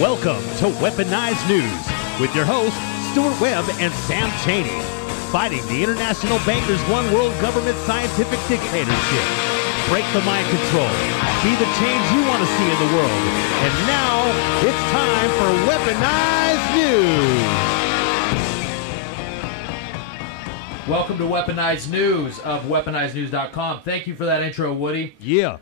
Welcome to Weaponized News with your hosts, Stuart Webb and Sam Cheney. Fighting the international bankers' one world government scientific dictatorship. Break the mind control. Be the change you want to see in the world. And now, it's time for Weaponized News. Welcome to Weaponized News of weaponizednews.com. Thank you for that intro, Woody. Yeah.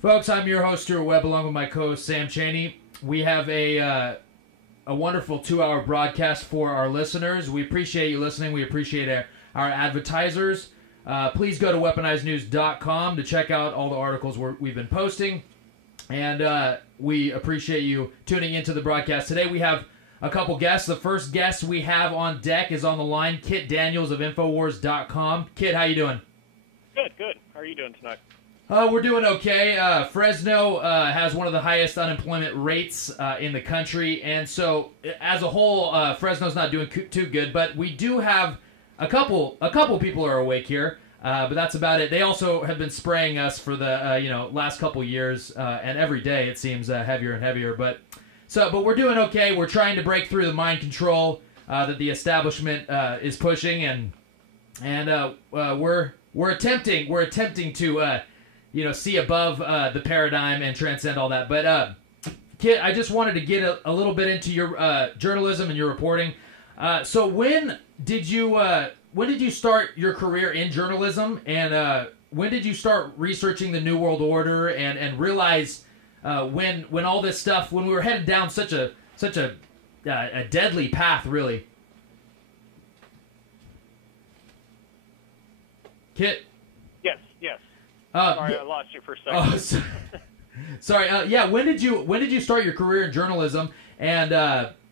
Folks, I'm your host, Stuart Webb, along with my co-host, Sam Cheney. We have a wonderful 2-hour broadcast for our listeners. We appreciate you listening. We appreciate our advertisers. Please go to weaponizednews.com to check out all the articles we've been posting. And we appreciate you tuning into the broadcast. Today we have a couple guests. The first guest we have on deck is on the line, Kit Daniels of Infowars.com. Kit, how you doing? Good. How are you doing tonight? We're doing okay. Fresno has one of the highest unemployment rates in the country, and so as a whole, Fresno's not doing too good. But we do have a couple people are awake here, but that's about it. They also have been spraying us for the last couple years, and every day it seems heavier and heavier. But we're doing okay. We're trying to break through the mind control that the establishment is pushing, and we're attempting to. See above the paradigm and transcend all that. But, Kit, I just wanted to get a little bit into your journalism and your reporting. So when did you start your career in journalism, and when did you start researching the New World Order and realize when all this stuff, when we were headed down such a deadly path, really? Kit? Yes. Sorry, I lost you for a second. Sorry. When did you start your career in journalism, and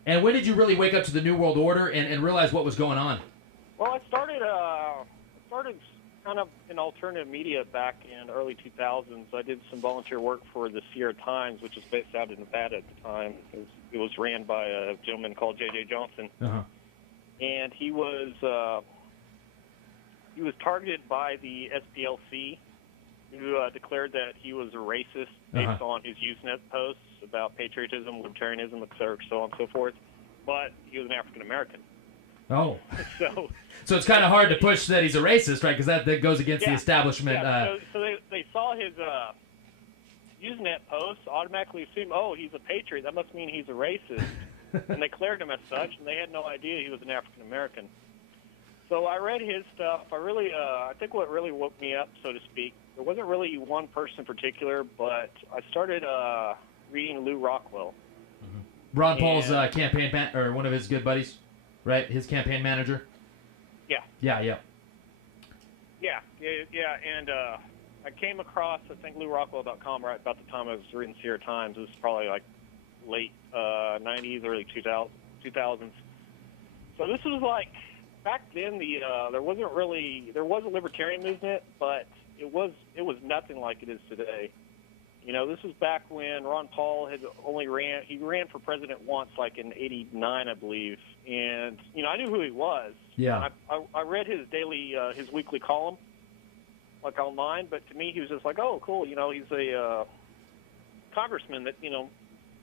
when did you really wake up to the New World Order and realize what was going on? Well, I started kind of in alternative media back in the early 2000s. I did some volunteer work for the Sierra Times, which was based out in Nevada at the time. It was ran by a gentleman called J.J. Johnson, and he was targeted by the SPLC, who declared that he was a racist based on his Usenet posts about patriotism, libertarianism, etc., so on and so forth. But he was an African American. Oh, so it's kind of hard to push that he's a racist, right? Because that goes against the establishment. Yeah. So they saw his Usenet posts, automatically assumed, oh, he's a patriot. That must mean he's a racist, and they declared him as such. And they had no idea he was an African American. So I read his stuff. I think what really woke me up, so to speak, there wasn't really one person in particular, but I started reading Lew Rockwell. Ron Paul's campaign or one of his good buddies, right? His campaign manager. Yeah. And I came across, I think, LewRockwell.com right about the time I was reading Sierra Times. It was probably like late 90s, early 2000s. So this was like, back then, there was a libertarian movement, but it was nothing like it is today. This was back when Ron Paul had he ran for president once, like in '89, I believe, and I knew who he was. Yeah. I read his his weekly column, like online, but to me he was just like, oh, cool, he's a congressman that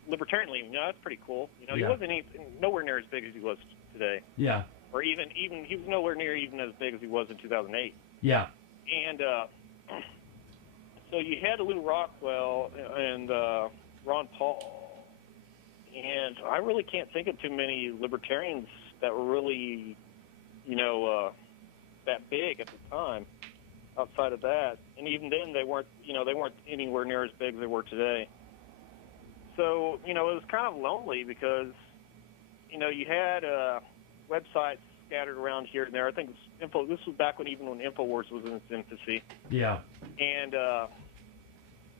libertarian leaning. That's pretty cool. He wasn't nowhere near as big as he was today. Yeah. Or even he was nowhere near even as big as he was in 2008. Yeah. And so you had Lew Rockwell and Ron Paul, and I really can't think of too many libertarians that were really, that big at the time. Outside of that, and even then they weren't anywhere near as big as they were today. So it was kind of lonely because you had websites scattered around here and there. I think this was back when Infowars was in its infancy. Yeah. And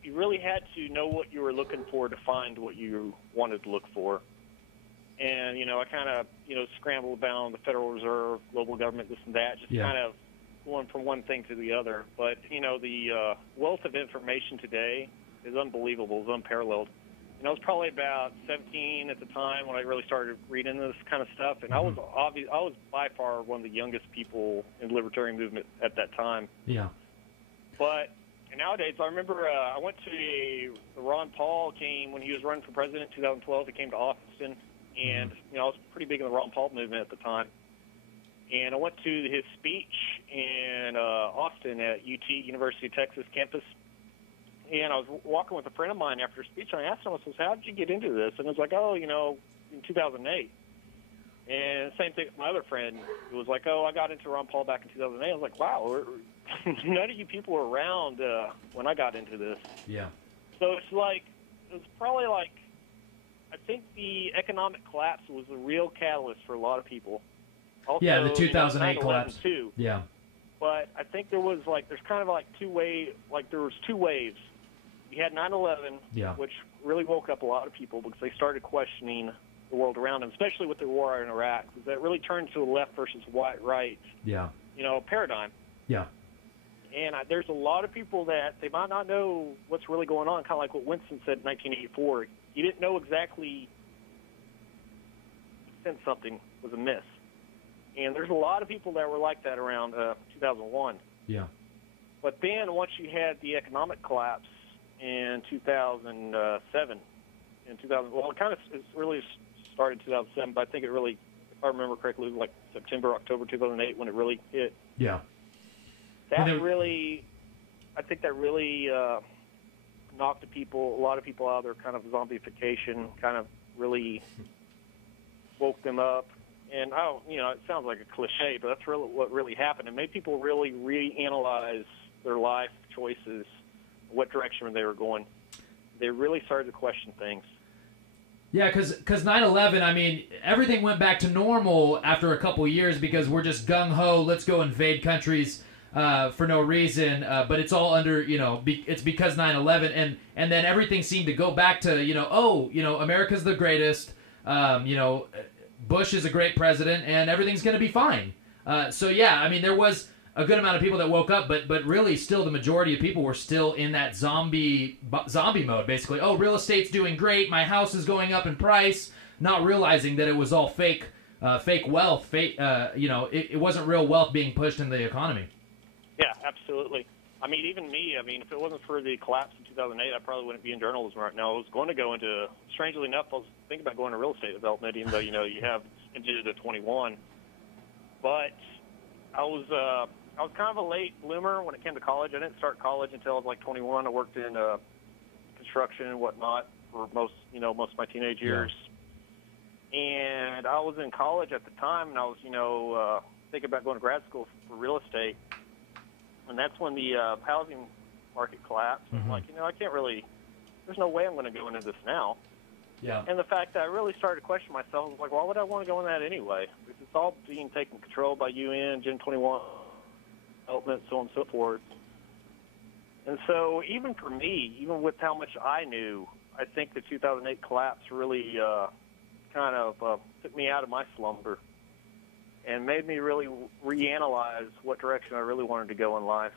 you really had to know what you were looking for to find what you wanted to look for. And I kind of scrambled down the Federal Reserve, global government, this and that, just kind of going from one thing to the other. But the wealth of information today is unbelievable, is unparalleled. And I was probably about 17 at the time when I really started reading this kind of stuff. And I was by far one of the youngest people in the libertarian movement at that time. Yeah. But nowadays, I remember I went to Ron Paul came when he was running for president in 2012. He came to Austin, and I was pretty big in the Ron Paul movement at the time. And I went to his speech in Austin at UT, University of Texas campus. And I was walking with a friend of mine after speech, and I asked him, I said, how did you get into this? And it was like, in 2008. And same thing with my other friend. It was like, I got into Ron Paul back in 2008. I was like, wow, none of you people were around when I got into this. Yeah. So it was probably like, I think the economic collapse was the real catalyst for a lot of people. Also, yeah, the 2008 collapse. Too. Yeah. But I think there was there's kind of there was two waves. You had 9/11, which really woke up a lot of people because they started questioning the world around them, especially with the war in Iraq, because that really turned to a left versus right paradigm. Yeah. And there's a lot of people that they might not know what's really going on, kind of like what Winston said in 1984. He didn't know exactly since something was amiss. And there's a lot of people that were like that around 2001. Yeah. But then once you had the economic collapse in 2007, it really started in 2007, but I think it really, if I remember correctly, it was like September, October 2008 when it really hit. Yeah. I think that really knocked a lot of people out of their kind of zombification, kind of really woke them up. And it sounds like a cliche, but that's really what really happened. It made people really reanalyze their life choices, what direction they were going. They really started to question things. Yeah, because 9/11, I mean, everything went back to normal after a couple years because we're just gung-ho, let's go invade countries for no reason. But it's all under, it's because 9/11. And then everything seemed to go back to, America's the greatest, Bush is a great president, and everything's going to be fine. There was a good amount of people that woke up, but really still the majority of people were still in that zombie mode, basically. Oh, real estate's doing great, my house is going up in price, not realizing that it was all fake wealth, it wasn't real wealth being pushed in the economy. Yeah, absolutely. I mean, even me, if it wasn't for the collapse in 2008, I probably wouldn't be in journalism right now. I was going to go into, strangely enough, I was thinking about going to real estate development, even though, you have into the 21. But I was kind of a late bloomer when it came to college. I didn't start college until I was like 21. I worked in construction and whatnot for most of my teenage years. Yeah. And I was in college at the time, and I was, thinking about going to grad school for real estate. And that's when the housing market collapsed. Mm-hmm. Like, I can't really, there's no way I'm going to go into this now. Yeah. And the fact that I really started to question myself, I was like, why would I want to go in that anyway? Because it's all being taken control by UN, Gen 21, development, so on and so forth. And so even for me, even with how much I knew, I think the 2008 collapse really kind of took me out of my slumber and made me really reanalyze what direction I really wanted to go in life.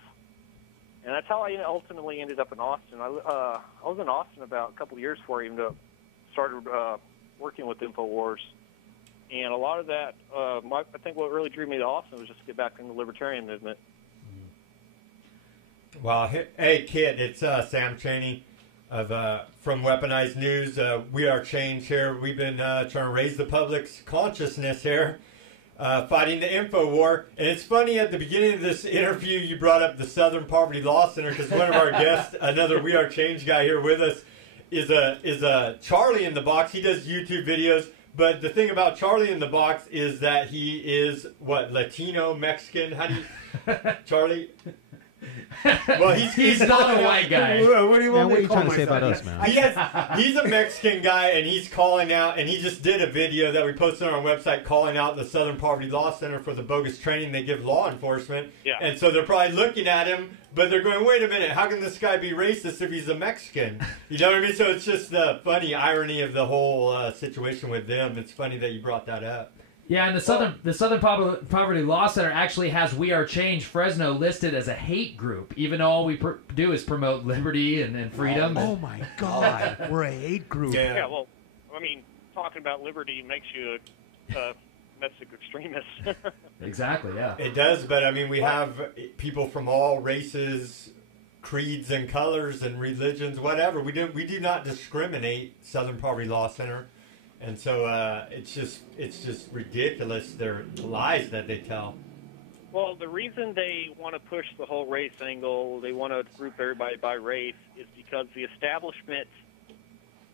And that's how I ultimately ended up in Austin. I was in Austin about a couple of years before I even started working with Infowars. And a lot of that, I think what really drew me to Austin was just to get back in the libertarian movement. Well, hey, Kit, it's Sam Chaney from Weaponized News. We are Change here. We've been trying to raise the public's consciousness here. Fighting the info war. And it's funny, at the beginning of this interview, you brought up the Southern Poverty Law Center because one of our guests, another We Are Change guy here with us, is a Charlie in the Box. He does YouTube videos. But the thing about Charlie in the Box is that he is, Latino, Mexican? How do you... Charlie... Well, he's not a white guy. What do you want me to call myself? About us, man? He's a Mexican guy, and he's calling out, and he just did a video that we posted on our website calling out the Southern Poverty Law Center for the bogus training they give law enforcement. Yeah. And so they're probably looking at him, but they're going, wait a minute, how can this guy be racist if he's a Mexican? You know what I mean? So it's just the funny irony of the whole situation with them. It's funny that you brought that up. Yeah, and the Southern Poverty Law Center actually has We Are Change Fresno listed as a hate group, even though all we do is promote liberty and freedom. Oh my God, we're a hate group. Yeah, well, I mean, talking about liberty makes you a domestic extremist. Exactly, yeah. It does, but I mean, we have people from all races, creeds, and colors, and religions, whatever. We do not discriminate. Southern Poverty Law Center. And so it's just ridiculous, the lies that they tell. Well, the reason they want to push the whole race angle, they want to group everybody by race, is because the establishment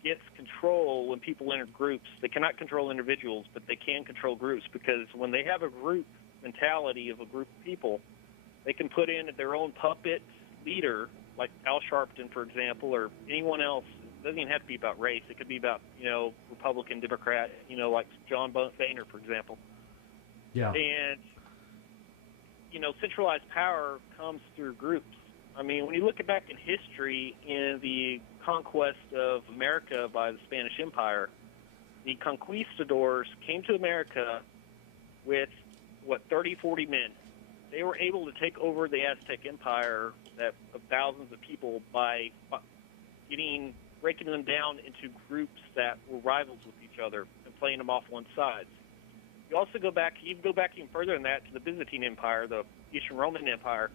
gets control when people enter groups. They cannot control individuals, but they can control groups, because when they have a group mentality of a group of people, they can put in their own puppet leader, like Al Sharpton, for example, or anyone else. It doesn't even have to be about race. It could be about, Republican, Democrat, like John Boehner, for example. Yeah. And, centralized power comes through groups. I mean, when you look back in history, in the conquest of America by the Spanish Empire, the conquistadors came to America with, 30, 40 men. They were able to take over the Aztec Empire of thousands of people by breaking them down into groups that were rivals with each other and playing them off one side. You also go back even further than that to the Byzantine Empire, the Eastern Roman Empire,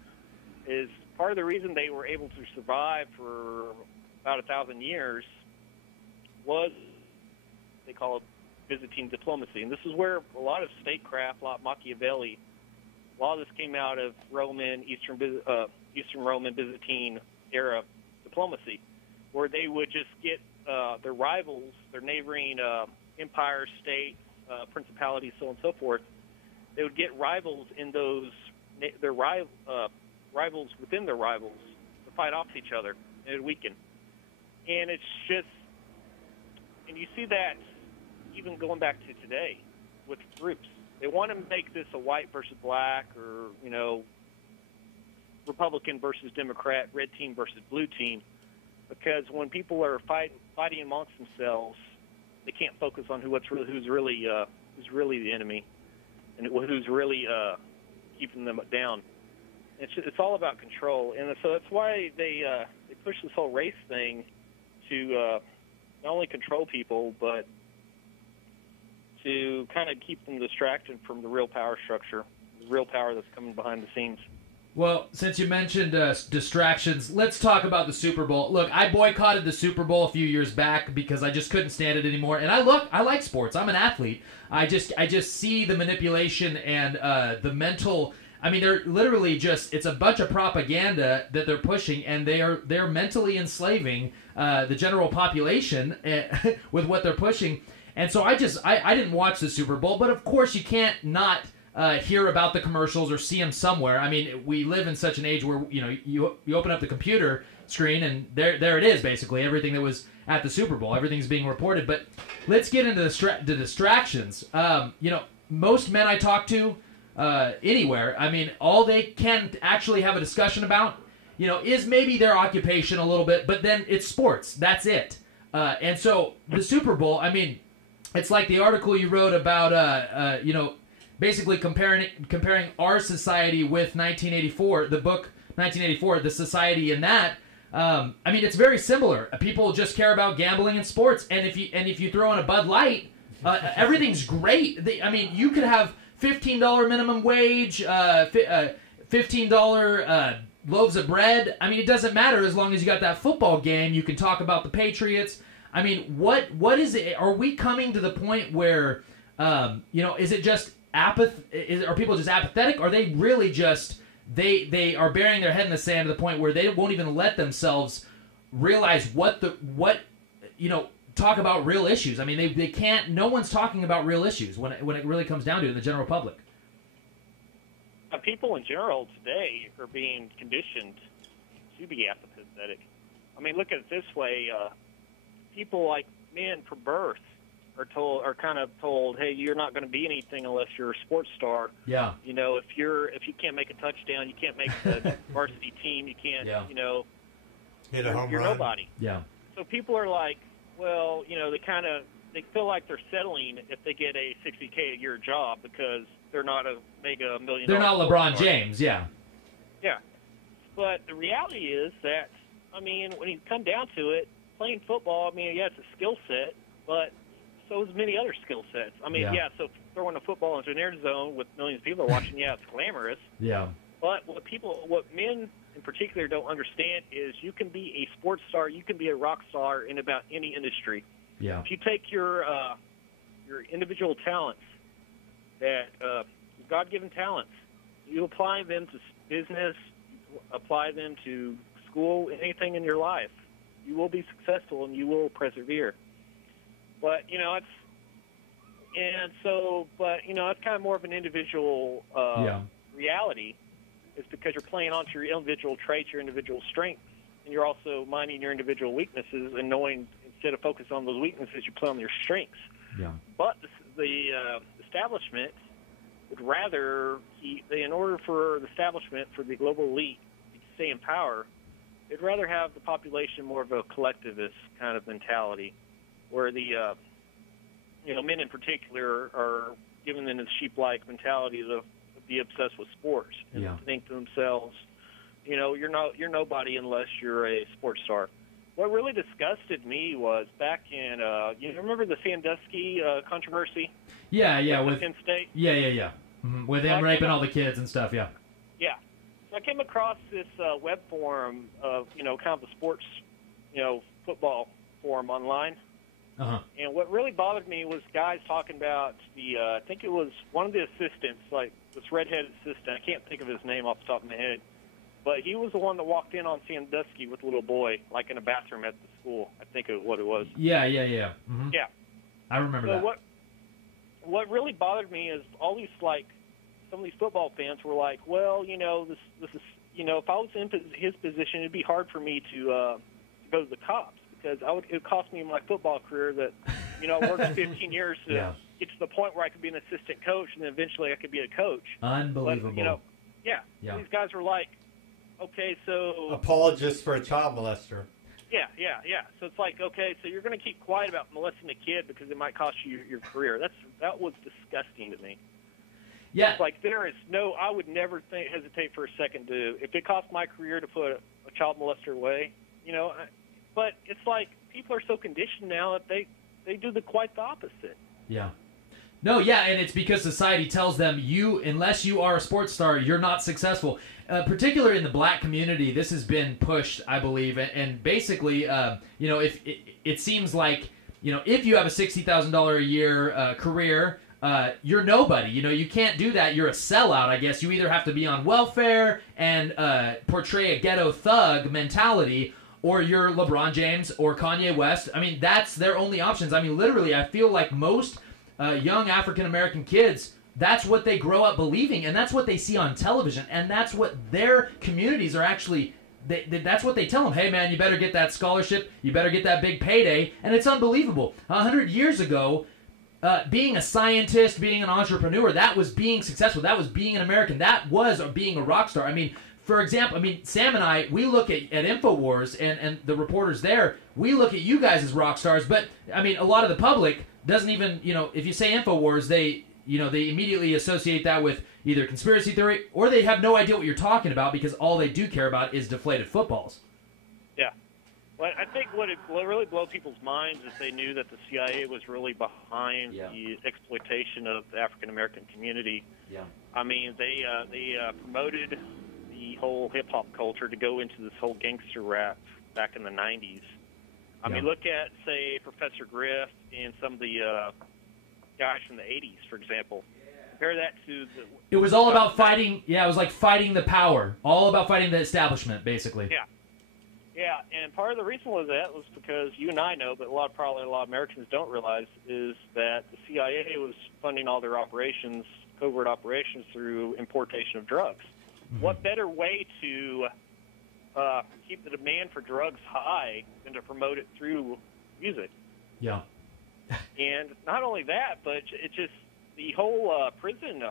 is part of the reason they were able to survive for about 1,000 years was, they call it Byzantine diplomacy. And this is where a lot of statecraft, a lot of Machiavelli, a lot of this came out of Eastern Roman Byzantine era diplomacy, where they would just get their rivals, their neighboring empires, states, principalities, so on and so forth. They would get rivals in rivals within their rivals to fight off each other, and it would weaken. And it's just, and you see that even going back to today with groups. They want to make this a white versus black, or Republican versus Democrat, red team versus blue team. Because when people are fighting amongst themselves, they can't focus on who's really the enemy, and who's really keeping them down. It's all about control, and so that's why they push this whole race thing to not only control people, but to kind of keep them distracted from the real power structure, the real power that's coming behind the scenes. Well, since you mentioned distractions, let's talk about the Super Bowl. Look, I boycotted the Super Bowl a few years back because I just couldn't stand it anymore. And I like sports. I'm an athlete. I just see the manipulation and the mental. I mean, they're literally it's a bunch of propaganda that they're pushing, and they're mentally enslaving the general population with what they're pushing. And so I didn't watch the Super Bowl, but of course you can't not hear about the commercials or see them somewhere. I mean, we live in such an age where you open up the computer screen and there it is, basically everything that was at the Super Bowl. Everything's being reported. But let's get into the distractions. Most men I talk to anywhere, I mean, all they can actually have a discussion about, is maybe their occupation a little bit, but then it's sports. That's it. And so the Super Bowl, I mean, it's like the article you wrote about, basically comparing our society with 1984, the book 1984, the society in that. I mean, it's very similar. People just care about gambling and sports, and if you throw in a Bud Light, everything's great. I mean, you could have $15 minimum wage, $15 loaves of bread. I mean, it doesn't matter as long as you got that football game. You can talk about the Patriots. I mean, what is it? Are we coming to the point where, is it just apathy? Are people just apathetic? Or are they really just they are burying their head in the sand to the point where they won't even let themselves realize talk about real issues? I mean, they can't. No one's talking about real issues when it really comes down to it in the general public. People in general today are being conditioned to be apathetic. I mean, look at it this way: people like men from birth are kind of told, "Hey, you're not going to be anything unless you're a sports star." Yeah. If you can't make a touchdown, you can't make the varsity team. You can't. Yeah. Hit a home you're run. Nobody. Yeah. So people are like, well, they kind of they feel like they're settling if they get a $60K a year job because they're not a mega $1 million. They're not LeBron James, yeah. Yeah. But the reality is that, I mean, when you come down to it, playing football, I mean, yeah, it's a skill set, but so is many other skill sets. I mean, yeah, so throwing a football into an air zone with millions of people watching, yeah, it's glamorous. Yeah. But what men in particular don't understand is you can be a sports star, you can be a rock star in about any industry. Yeah. If you take your individual talents, that God-given talents, you apply them to business, apply them to school, anything in your life, you will be successful and you will persevere. But it's kind of more of an individual reality. It's because you're playing onto your individual traits, your individual strengths, and you're also minding your individual weaknesses and knowing instead of focusing on those weaknesses, you play on your strengths. Yeah. But the establishment would rather, in order for the establishment, for the global elite to stay in power, they'd rather have the population more of a collectivist kind of mentality, where the men in particular are given in a sheep-like mentality to be obsessed with sports and think to themselves, you're nobody unless you're a sports star. What really disgusted me was back in, you remember the Sandusky controversy? Yeah, with Penn State? Yeah. Mm-hmm. With him raping all the kids and stuff, yeah. Yeah. So I came across this web forum of, kind of the sports, football forum online. Uh-huh. And what really bothered me was guys talking about I think it was one of the assistants, like this redheaded assistant. I can't think of his name off the top of my head. But he was the one that walked in on Sandusky with a little boy, like in a bathroom at the school. I think what it was. Yeah. Mm-hmm. Yeah. I remember that. What really bothered me is all these, some of these football fans were like, well, this is, if I was in his position, it'd be hard for me to go to the cops because it would cost me my football career that, I worked 15 years to get to the point where I could be an assistant coach and then eventually I could be a coach. Unbelievable. But, these guys were like, okay, so... Apologists for a child molester. Yeah. So it's like, okay, so you're going to keep quiet about molesting a kid because it might cost you your career. That was disgusting to me. Yeah. It's like I would never hesitate for a second if it cost my career to put a child molester away, but it's like people are so conditioned now that they do quite the opposite. Yeah. No, yeah, and it's because society tells them unless you are a sports star, you're not successful. Particularly in the black community, this has been pushed, I believe, and basically, if it seems like, if you have a $60,000 a year career, you're nobody. You can't do that. You're a sellout, I guess. You either have to be on welfare and portray a ghetto thug mentality, or you're LeBron James or Kanye West. I mean, that's their only options. I mean, literally, I feel like most young African-American kids, that's what they grow up believing, and that's what they see on television, and that's what their communities are actually... that's what they tell them. Hey, man, you better get that scholarship. You better get that big payday. And it's unbelievable. 100 years ago, being a scientist, being an entrepreneur, that was being successful. That was being an American. That was being a rock star. I mean, for example, Sam and I, we look at Infowars and the reporters there, we look at you guys as rock stars, but, a lot of the public doesn't even, if you say Infowars, they immediately associate that with either conspiracy theory or they have no idea what you're talking about because all they do care about is deflated footballs. Yeah. Well, I think what really blew people's minds is they knew that the CIA was really behind the exploitation of the African-American community. Yeah. They promoted the whole hip-hop culture to go into this whole gangster rap back in the 90s. Look at, say, Professor Griff and some of the guys from the 80s, for example. Compare that to it was all about fighting. Yeah, it was like fighting the power. All about fighting the establishment, basically. Yeah, and part of the reason was because you and I know, but probably a lot of Americans don't realize, is that the CIA was funding all their operations, covert operations, through importation of drugs. Mm-hmm. What better way to keep the demand for drugs high than to promote it through music? Yeah. And not only that, but it's just the whole prison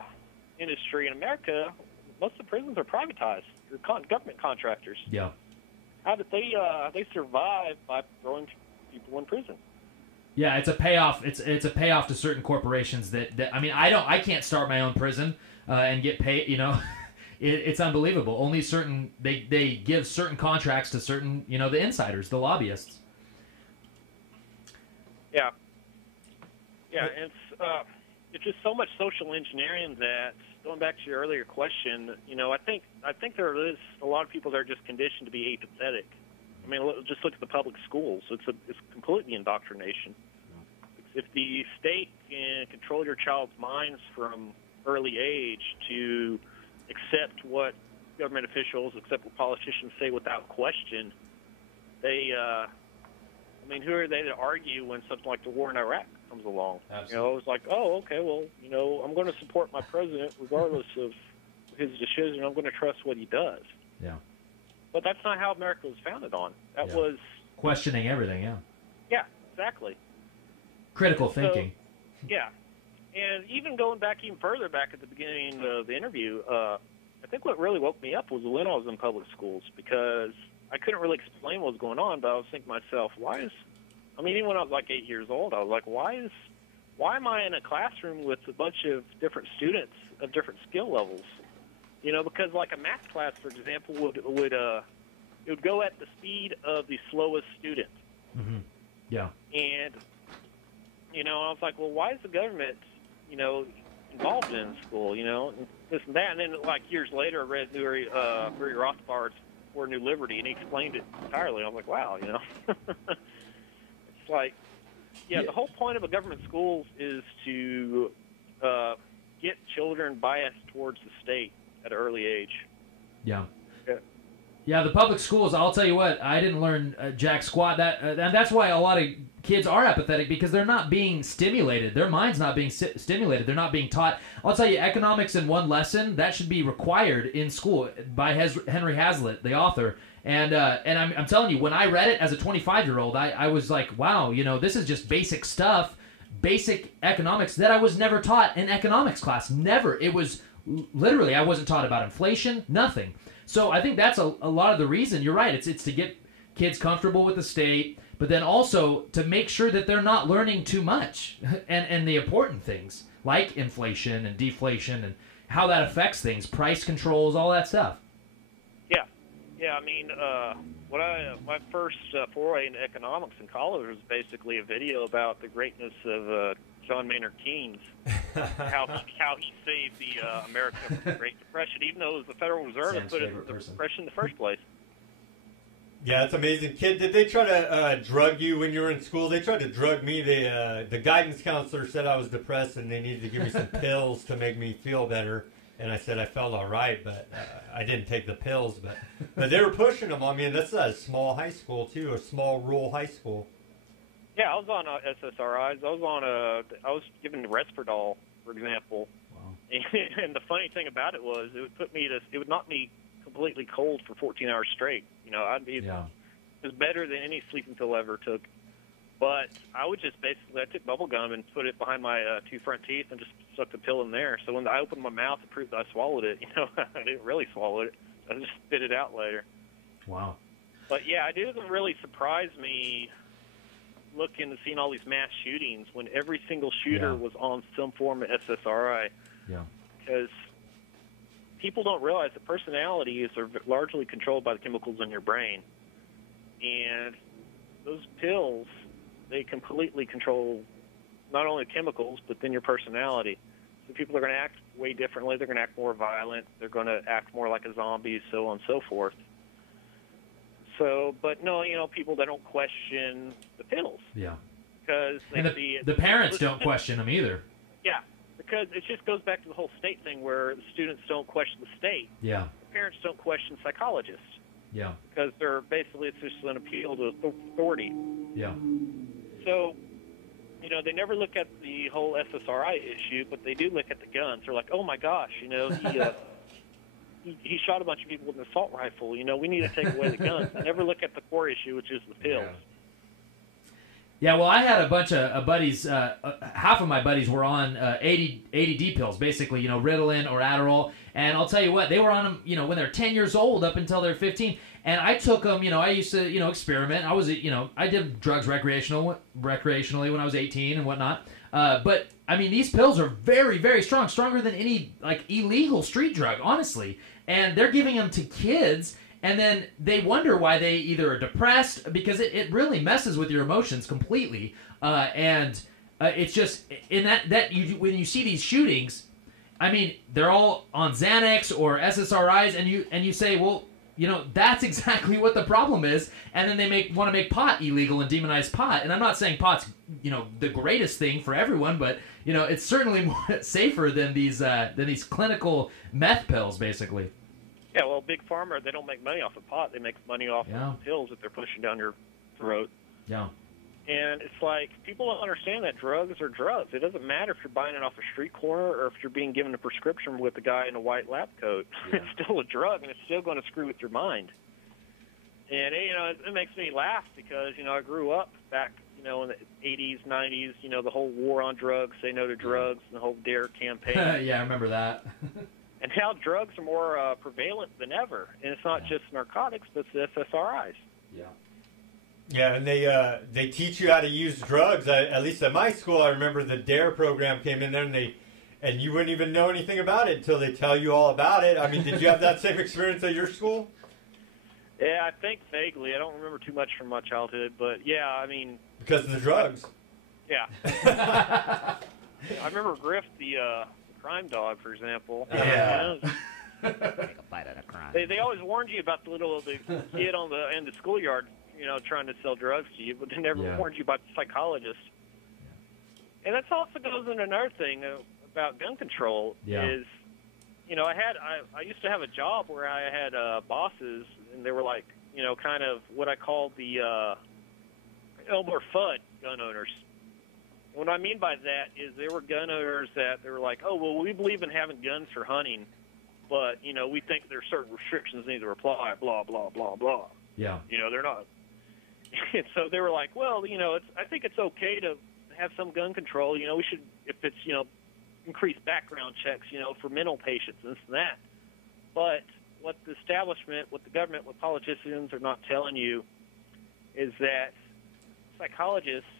industry in America. Most of the prisons are privatized. They're government contractors. Yeah. How did they survive by throwing people in prison? Yeah, it's a payoff. It's a payoff to certain corporations that I mean, I can't start my own prison and get paid. You know, it's unbelievable. Only certain they give certain contracts to certain, you know, the insiders, the lobbyists. Yeah, yeah, and it's just so much social engineering that, going back to your earlier question, you know, I think there is a lot of people that are just conditioned to be apathetic. I mean, just look at the public schools. It's completely indoctrination. If the state can control your child's minds from early age to accept what government officials, accept what politicians say without question, I mean, who are they to argue when something like the war in Iraq comes along? Absolutely. You know, it's like, oh, okay, well, you know, I'm going to support my president regardless of his decision. I'm going to trust what he does. Yeah. But that's not how America was founded on. That was questioning everything. Yeah. Yeah, exactly. Critical thinking. So, yeah, and even going back even further back at the beginning of the interview, I think what really woke me up was when I was in public schools, because I couldn't really explain what was going on, but I was thinking to myself, even when I was like 8 years old, I was like, why am I in a classroom with a bunch of different students of different skill levels? You know, because like a math class, for example, would go at the speed of the slowest student. Mm-hmm. Yeah. And, you know, I was like, well, why is the government, you know, involved in school, you know, and this and that. And then, like, years later, I read Murray Rothbard's For New Liberty, and he explained it entirely. I was like, wow, you know. It's like, the whole point of a government schools is to get children biased towards the state at an early age. Yeah. Yeah, the public schools, I'll tell you what, I didn't learn jack squat. And that's why a lot of kids are apathetic, because they're not being stimulated. Their mind's not being stimulated. They're not being taught. I'll tell you, economics in one lesson, that should be required in school by Henry Hazlitt, the author. And I'm telling you, when I read it as a 25-year-old, I was like, wow, you know, this is just basic stuff, basic economics that I was never taught in economics class. Never. It was literally, I wasn't taught about inflation, nothing. So I think that's a lot of the reason. You're right. It's to get kids comfortable with the state, but then also to make sure that they're not learning too much and the important things like inflation and deflation and how that affects things, price controls, all that stuff. Yeah. I mean, my first foray into economics in college was basically a video about the greatness of John Maynard Keynes, how he saved the America from the Great Depression, even though it was the Federal Reserve that put it in the Depression in the first place. Yeah, it's amazing. Kid, did they try to drug you when you were in school? They tried to drug me. The guidance counselor said I was depressed and they needed to give me some pills to make me feel better. And I said I felt all right, but I didn't take the pills. But they were pushing them on me, and that's a small high school, too, a small rural high school. Yeah, I was on SSRIs. I was given Resperdal, for example. Wow. And the funny thing about it was it would knock me completely cold for 14 hours straight. You know, it was better than any sleeping pill I ever took. But I would just I took bubble gum and put it behind my two front teeth and just stuck the pill in there. So when I opened my mouth, it proved that I swallowed it. You know, I didn't really swallow it. I just spit it out later. Wow. But yeah, it didn't really surprise me looking and seeing all these mass shootings when every single shooter was on some form of SSRI. Yeah. Because people don't realize that personalities are largely controlled by the chemicals in your brain. And those pills, they completely control not only chemicals, but then your personality. So people are going to act way differently. They're going to act more violent. They're going to act more like a zombie, so on and so forth. So, but no, you know, people that don't question the pills. Yeah. Because the parents don't question them either. Yeah, because it just goes back to the whole state thing where the students don't question the state. Yeah. The parents don't question psychologists. Yeah. Because it's just an appeal to authority. Yeah. So, you know, they never look at the whole SSRI issue, but they do look at the guns. They're like, oh my gosh, you know, he shot a bunch of people with an assault rifle. You know, we need to take away the guns. They never look at the core issue, which is the pills. Yeah, well, I had a bunch of buddies. Half of my buddies were on ADD pills, basically, Ritalin or Adderall. And I'll tell you what, they were on them, when they're 10 years old up until they're 15. And I took them, I used to, experiment. I was, I did drugs recreationally when I was 18 and whatnot. But I mean, these pills are very, very strong, stronger than any illegal street drug, honestly. And they're giving them to kids. And then they wonder why they either are depressed, because it really messes with your emotions completely. And it's just in when you see these shootings, I mean, they're all on Xanax or SSRIs, and you say, well, that's exactly what the problem is. And then they want to make pot illegal and demonize pot. And I'm not saying pot's the greatest thing for everyone, but it's certainly more safer than these clinical meth pills, basically. Yeah, well, Big Pharma, they don't make money off of pot. They make money off of pills that they're pushing down your throat. Yeah. And it's like, people don't understand that drugs are drugs. It doesn't matter if you're buying it off a street corner or if you're being given a prescription with a guy in a white lab coat. Yeah. It's still a drug, and it's still going to screw with your mind. And, it makes me laugh because, I grew up back, in the 80s, 90s, the whole war on drugs, say no to drugs, and the whole DARE campaign. Yeah, I remember that. And now drugs are more prevalent than ever. And it's not just narcotics, but it's SSRIs. Yeah. Yeah, and they teach you how to use drugs. At least at my school, I remember the DARE program came in there, and you wouldn't even know anything about it until they tell you all about it. I mean, did you have that same experience at your school? Yeah, I think vaguely. I don't remember too much from my childhood, but yeah, I mean... Because of the drugs. Yeah. I remember Griff, the crime dog, for example. Yeah. Take a bite of the crime. They always warned you about the kid in the schoolyard, trying to sell drugs to you, but they never warned you about the psychologist. And that also goes into another thing about gun control is, I used to have a job where I had bosses, and they were like, kind of what I call the Elmer Fudd gun owners. What I mean by that is they were gun owners that they were like, oh, well, we believe in having guns for hunting, but, we think there's certain restrictions need to apply, blah, blah, blah, blah. Yeah. They're not. And so they were like, well, I think it's okay to have some gun control. We should, if it's, increase background checks, for mental patients and this and that. But what the establishment, what the government, what politicians are not telling you is that psychologists,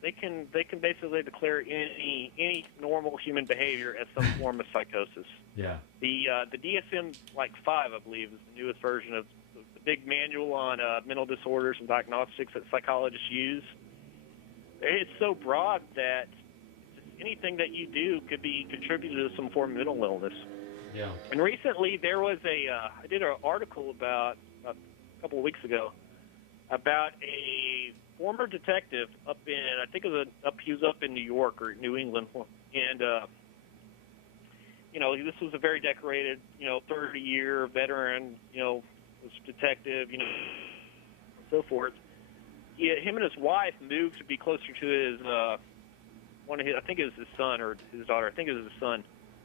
they can basically declare any normal human behavior as some form of psychosis. Yeah. The DSM-5, I believe, is the newest version of the big manual on mental disorders and diagnostics that psychologists use. It's so broad that anything that you do could be contributed to some form of mental illness. Yeah. And recently there was I did an article about a couple of weeks ago about a former detective up in, I think it was he was up in New York or New England, and this was a very decorated, 30-year veteran, was a detective, so forth. Him and his wife moved to be closer to his one of his, I think it was his son or his daughter. I think it was his son.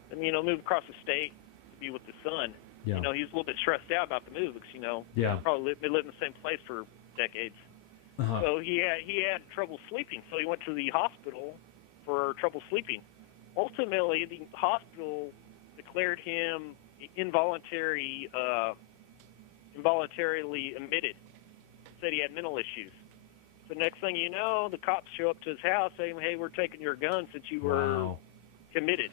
And moved across the state to be with the son. Yeah. He was a little bit stressed out about the move because probably they lived in the same place for decades. Uh-huh. So he had trouble sleeping. So he went to the hospital for trouble sleeping. Ultimately, the hospital declared him involuntarily admitted. Said he had mental issues. So next thing you know, the cops show up to his house saying, "Hey, we're taking your gun since you were committed."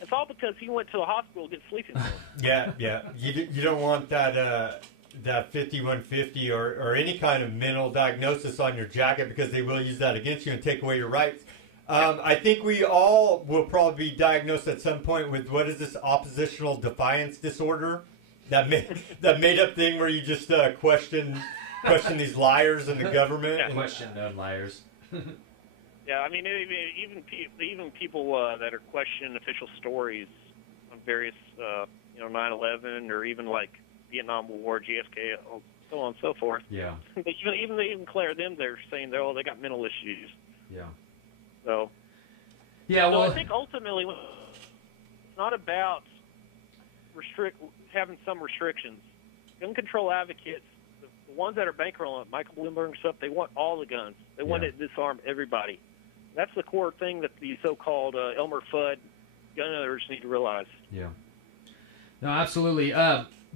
It's all because he went to the hospital to get sleeping pills. Yeah. You don't want that 5150 or any kind of mental diagnosis on your jacket because they will use that against you and take away your rights. I think we all will probably be diagnosed at some point with what is this oppositional defiance disorder? That made up thing where you just question these liars in the government. Yeah, question known liars. Yeah, I mean, even people that are questioning official stories on various, 9/11 or even like Vietnam War, GSK, so on and so forth. Yeah. They even declare them. They're saying they got mental issues. Yeah. So. Yeah. Well, I think ultimately it's not having some restrictions. Gun control advocates, the ones that are bankrolling it, Michael Bloomberg and stuff, they want all the guns. They want to disarm everybody. That's the core thing that the so-called Elmer Fudd gun owners need to realize. Yeah. No, absolutely.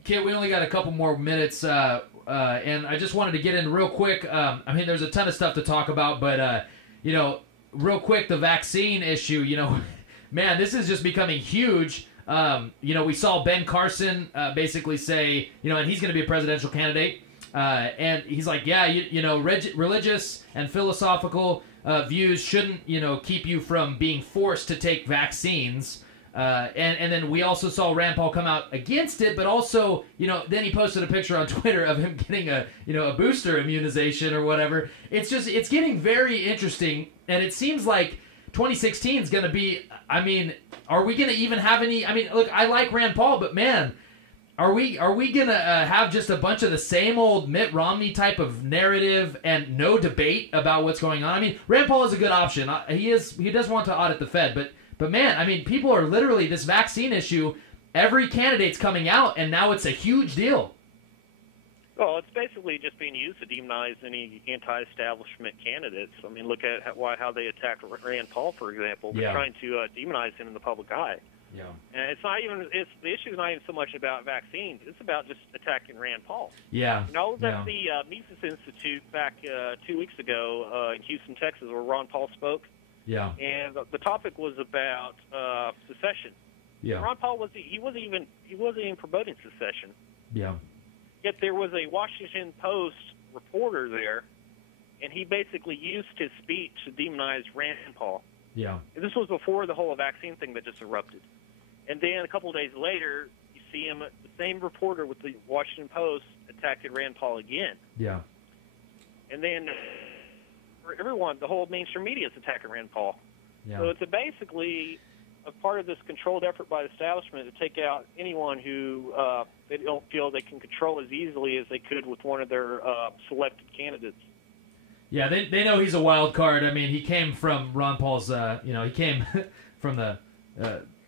Kit, we only got a couple more minutes, and I just wanted to get in real quick. I mean, there's a ton of stuff to talk about, but, real quick, the vaccine issue, man, this is just becoming huge. We saw Ben Carson basically say, and he's going to be a presidential candidate, and he's like, religious and philosophical views shouldn't, keep you from being forced to take vaccines. And then we also saw Rand Paul come out against it, but also, then he posted a picture on Twitter of him getting a booster immunization or whatever. It's getting very interesting, and it seems like 2016 is going to be, are we going to even have any, look, I like Rand Paul, but man, are we going to have just a bunch of the same old Mitt Romney type of narrative and no debate about what's going on? Rand Paul is a good option. He does want to audit the Fed, but man, people are literally, this vaccine issue, every candidate's coming out, and now it's a huge deal. Well, it's basically just being used to demonize any anti-establishment candidates. Look at how they attacked Rand Paul, for example. They're trying to demonize him in the public eye. Yeah. And the issue is not even so much about vaccines. It's about just attacking Rand Paul. Yeah. I was at the Mises Institute back 2 weeks ago in Houston, Texas, where Ron Paul spoke. Yeah. And the topic was about secession. Yeah. Ron Paul wasn't even promoting secession. Yeah. Yet there was a Washington Post reporter there, and he basically used his speech to demonize Rand Paul. Yeah. And this was before the whole vaccine thing that just erupted. And then a couple of days later, you see him, the same reporter with the Washington Post, attacking Rand Paul again. Yeah. And then everyone, the whole mainstream media is attacking Rand Paul. Yeah. So it's basically a part of this controlled effort by the establishment to take out anyone who they don't feel they can control as easily as they could with one of their selected candidates. Yeah, they know he's a wild card. He came from Ron Paul's, he came from the,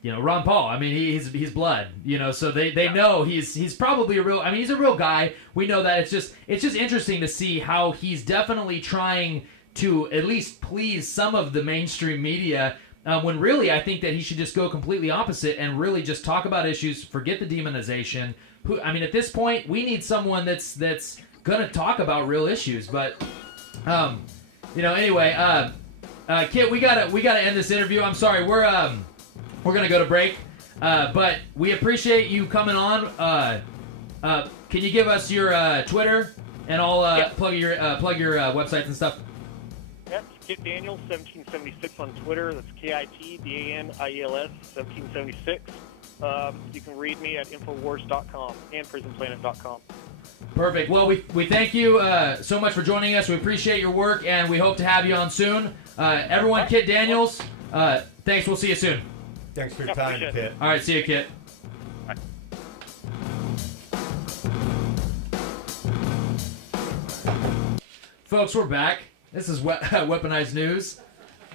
Ron Paul. He's blood, so they know he's probably a real, he's a real guy. We know that. It's just interesting to see how he's definitely trying to at least please some of the mainstream media, when really I think that he should just go completely opposite and really just talk about issues, forget the demonization. At this point, we need someone that's going to talk about real issues. But, anyway, Kit, we gotta end this interview. I'm sorry, we're gonna go to break, but we appreciate you coming on. Can you give us your Twitter and I'll plug your websites and stuff? Yep, Kit Daniels, 1776 on Twitter. That's KITDANIELS, 1776. You can read me at Infowars.com and PrisonPlanet.com. Perfect. Well, we thank you so much for joining us. We appreciate your work, and we hope to have you on soon. Everyone, Kit Daniels, thanks. We'll see you soon. Thanks for your time, Kit. All right, see you, Kit. Bye. Folks, we're back. This is Weaponized News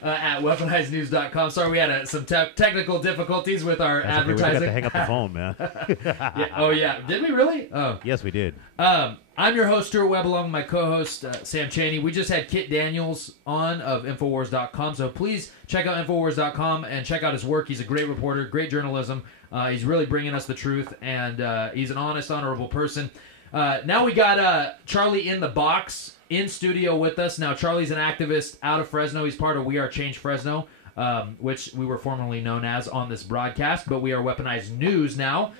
at weaponizednews.com. Sorry, we had some technical difficulties with our advertising. We got to hang up the phone, man. Yeah. Did we really? Oh. Yes, we did. I'm your host, Stuart Webb, along with my co-host, Sam Chaney. We just had Kit Daniels on of Infowars.com, so please check out Infowars.com and check out his work. He's a great reporter, great journalism. He's really bringing us the truth, and he's an honest, honorable person. Now we got Charlie in the box in studio with us. Now, Charlie's an activist out of Fresno. He's part of We Are Change Fresno, which we were formerly known as on this broadcast, but we are Weaponized News now.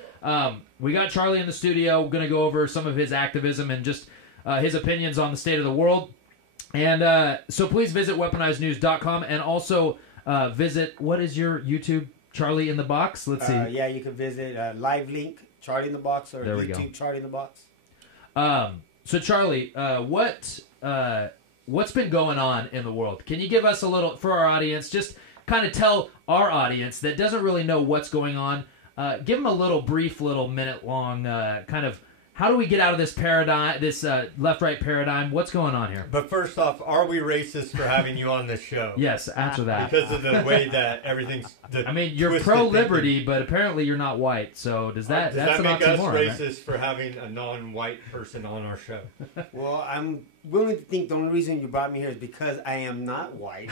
We got Charlie in the studio. We're going to go over some of his activism and just his opinions on the state of the world. And so please visit weaponizednews.com and also visit, what is your YouTube, Charlie in the Box? Let's see. Yeah, you can visit live link, Charlie in the Box, or YouTube, Charlie in the Box. So Charlie, what's been going on in the world? Can you give us a little, for our audience, just kind of tell our audience that doesn't really know what's going on, give them a little brief, little minute-long kind of How do we get out of this paradigm, this left-right paradigm? What's going on here? But first off, are we racist for having you on this show? Yes, answer that. Because of the way that everything's... I mean, you're pro-liberty, but apparently you're not white. So does that make us racist right? for having a non-white person on our show? Well, I'm willing to think the only reason you brought me here is because I am not white.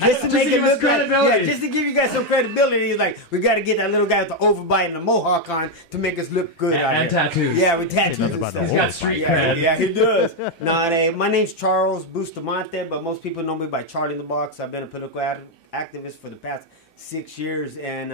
Just to make it look credibility. Yeah, just to give you guys some credibility. It's like, we got to get that little guy with the overbite and the mohawk on to make us look good out and tattoos. Yeah, with tattoos and stuff. He's got street cred. Yeah, he does. My name's Charles Bustamante, but most people know me by Charlie in the Box. I've been a political activist for the past 6 years, and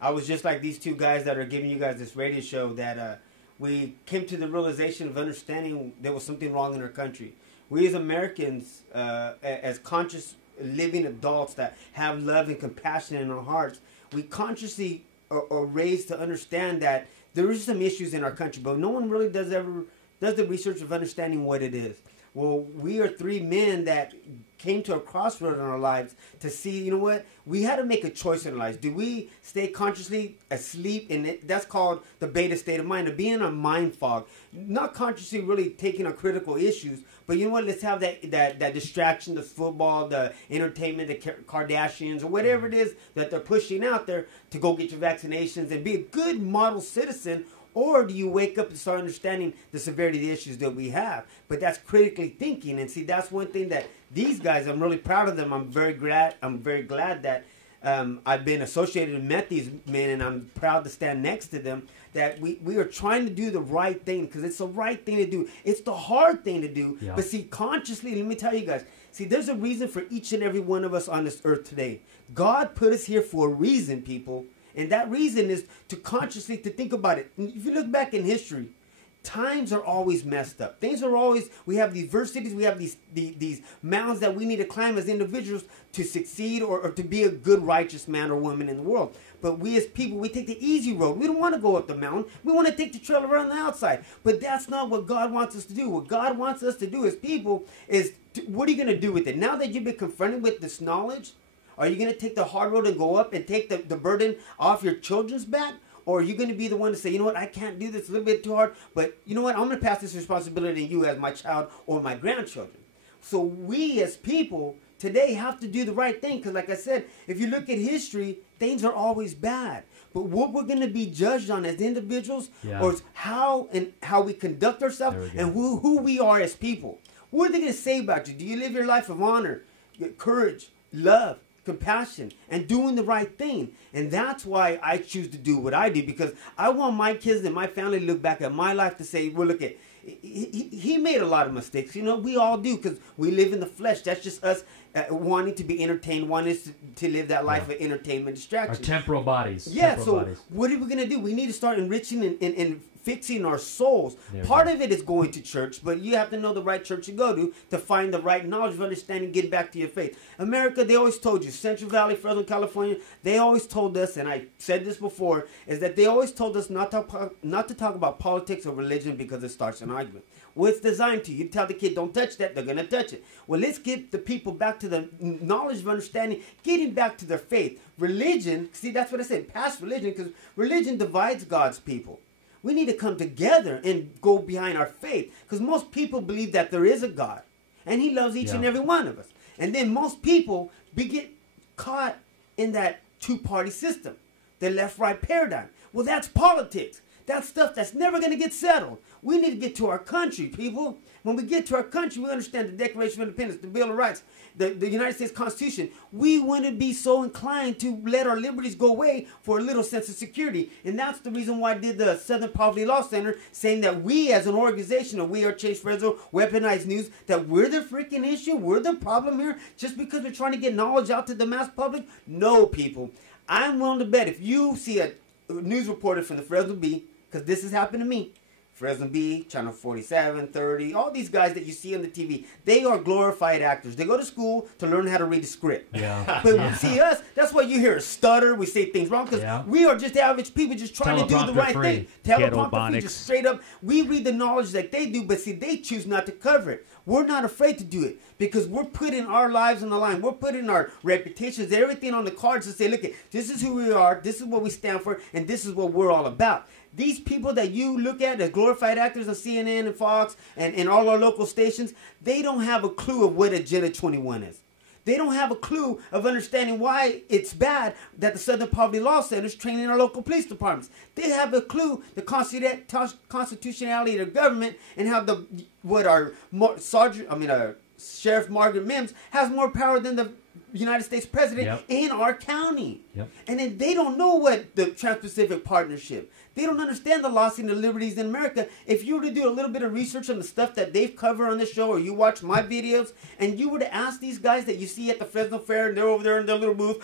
I was just like these two guys that are giving you guys this radio show that we came to the realization of understanding there was something wrong in our country. We as Americans, as conscious living adults that have love and compassion in our hearts, we consciously are raised to understand that there is some issues in our country, but no one really does the research of understanding what it is. Well, we are three men that came to a crossroad in our lives to see, you know what, we had to make a choice in our lives. Do we stay consciously asleep? And that's called the beta state of mind, to be in a mind fog, not consciously really taking on critical issues, but you know what, let's have that distraction, the football, the entertainment, the Kardashians, or whatever it is that they're pushing out there to go get your vaccinations and be a good model citizen. Or do you wake up and start understanding the severity of the issues that we have? But that's critically thinking. And see, that's one thing that these guys, I'm really proud of them. I'm very glad that I've been associated and met these men, and I'm proud to stand next to them, that we are trying to do the right thing, because it's the right thing to do. It's the hard thing to do. Yeah. But see, consciously, let me tell you guys, see, there's a reason for each and every one of us on this earth today. God put us here for a reason, people. And that reason is to consciously to think about it. If you look back in history, times are always messed up. Things are always, we have these adversities, we have these mountains that we need to climb as individuals to succeed or to be a good, righteous man or woman in the world. But we as people, we take the easy road. We don't want to go up the mountain. We want to take the trail around the outside. But that's not what God wants us to do. What God wants us to do as people is, what are you going to do with it? Now that you've been confronted with this knowledge, are you going to take the hard road and go up and take the burden off your children's back? Or are you going to be the one to say, you know what, I can't do this, a little bit too hard, but you know what, I'm going to pass this responsibility to you as my child or my grandchildren. So we as people today have to do the right thing, because like I said, if you look at history, things are always bad. But what we're going to be judged on as individuals, or is how we conduct ourselves and who we are as people. What are they going to say about you? Do you live your life of honor, courage, love, compassion, and doing the right thing? And that's why I choose to do what I do, because I want my kids and my family to look back at my life to say, well, look at, he made a lot of mistakes. You know, we all do, because we live in the flesh. That's just us wanting to be entertained, wanting to live that life of entertainment, distraction. Our temporal bodies. Yeah, what are we going to do? We need to start enriching and fixing our souls. Part of it is going to church, but you have to know the right church to go to find the right knowledge of understanding, get back to your faith. America, they always told you, Central Valley, Fresno, California, they always told us, and I said this before, is that they always told us not to talk about politics or religion because it starts an argument. Well, it's designed to. You tell the kid, don't touch that, they're going to touch it. Well, let's get the people back to the knowledge of understanding, getting back to their faith. Religion, see, that's what I said, past religion, because religion divides God's people. We need to come together and go behind our faith, because most people believe that there is a God, and he loves each and every one of us. And then most people get caught in that two-party system, the left-right paradigm. Well, that's politics. That's stuff that's never going to get settled. We need to get to our country, people. When we get to our country, we understand the Declaration of Independence, the Bill of Rights, the United States Constitution. We wouldn't be so inclined to let our liberties go away for a little sense of security. And that's the reason why I did the Southern Poverty Law Center, saying that we as an organization, or We Are Change Fresno, Weaponized News, that we're the freaking issue, we're the problem here, just because we're trying to get knowledge out to the mass public. No, people. I'm willing to bet if you see a news reporter from the Fresno Bee, because this has happened to me, Fresno Bee, Channel 47, 30, all these guys that you see on the TV, they are glorified actors. They go to school to learn how to read a script. Yeah. But see us, that's why you hear us stutter, we say things wrong, because we are just average people just trying to do the right thing. Teleprompter free, just straight up. We read the knowledge that they do, but see, they choose not to cover it. We're not afraid to do it, because we're putting our lives on the line. We're putting our reputations, everything on the cards to say, look, this is who we are, this is what we stand for, and this is what we're all about. These people that you look at as glorified actors on CNN and Fox and all our local stations, they don't have a clue of what Agenda 21 is. They don't have a clue of understanding why it's bad that the Southern Poverty Law Center is training our local police departments. They have a clue the constitutionality of the government and how Sheriff Margaret Mims has more power than the United States President in our county. And then they don't know what the Trans-Pacific Partnership. They don't understand the loss and the liberties in America. If you were to do a little bit of research on the stuff that they've covered on this show, or you watch my videos, and you were to ask these guys that you see at the Fresno Fair, and they're over there in their little booth,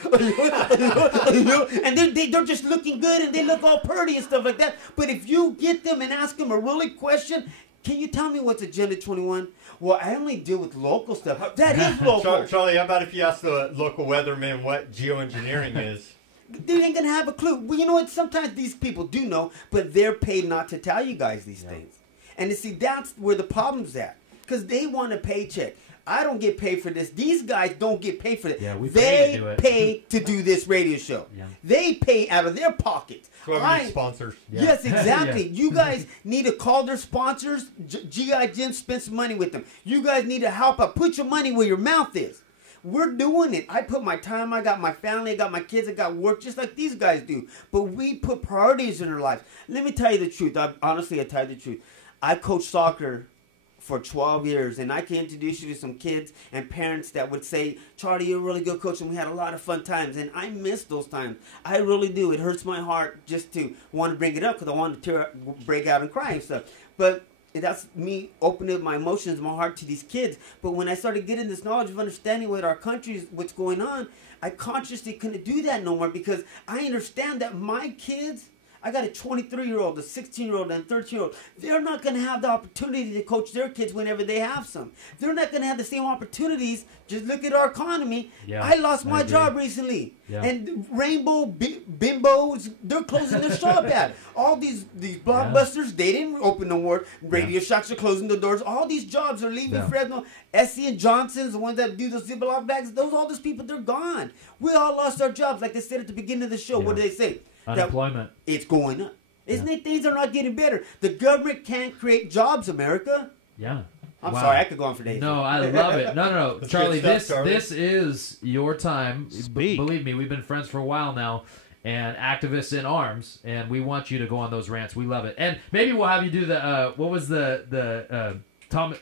and they're just looking good, and they look all pretty and stuff like that. But if you get them and ask them a really question, can you tell me what's Agenda 21? Well, I only deal with local stuff. That is local. Charlie, how about if you ask the local weatherman what geoengineering is? They ain't going to have a clue. Well, you know what? Sometimes these people do know, but they're paid not to tell you guys these things. And you see, that's where the problem's at. Because they want a paycheck. I don't get paid for this. These guys don't get paid for this. Yeah, they pay to do this radio show. They pay out of their pockets. Sponsors. Yes, exactly. You guys need to call their sponsors. G.I. Jim, spend some money with them. You guys need to help out. Put your money where your mouth is. We're doing it. I put my time. I got my family. I got my kids. I got work just like these guys do. But we put priorities in our lives. Let me tell you the truth. Honestly, I tell you the truth. I coached soccer for 12 years, and I can introduce you to some kids and parents that would say, Charlie, you're a really good coach, and we had a lot of fun times, and I miss those times. I really do. It hurts my heart just to want to bring it up because I want to break out and cry and stuff. But that's me opening up my emotions, my heart to these kids. But when I started getting this knowledge of understanding what our country is, what's going on, I consciously couldn't do that no more because I understand that my kids, I got a 23-year-old, a 16-year-old, and a 13-year-old. They're not going to have the opportunity to coach their kids whenever they have some. They're not going to have the same opportunities. Just look at our economy. I lost my job recently. And Rainbow Bimbos, they're closing their shop at. All these blockbusters, they didn't open no more. Radio Shacks are closing the doors. All these jobs are leaving Fresno. Essie and Johnson's, the ones that do the Ziploc bags, all those people, they're gone. We all lost our jobs. Like they said at the beginning of the show. What did they say? Unemployment. It's going up. Isn't it? Things are not getting better. The government can't create jobs, America. I'm sorry. I could go on for days. No, I love it. No. Charlie, this is your time. Believe me, we've been friends for a while now, and activists in arms, and we want you to go on those rants. We love it. And maybe we'll have you do the, what was the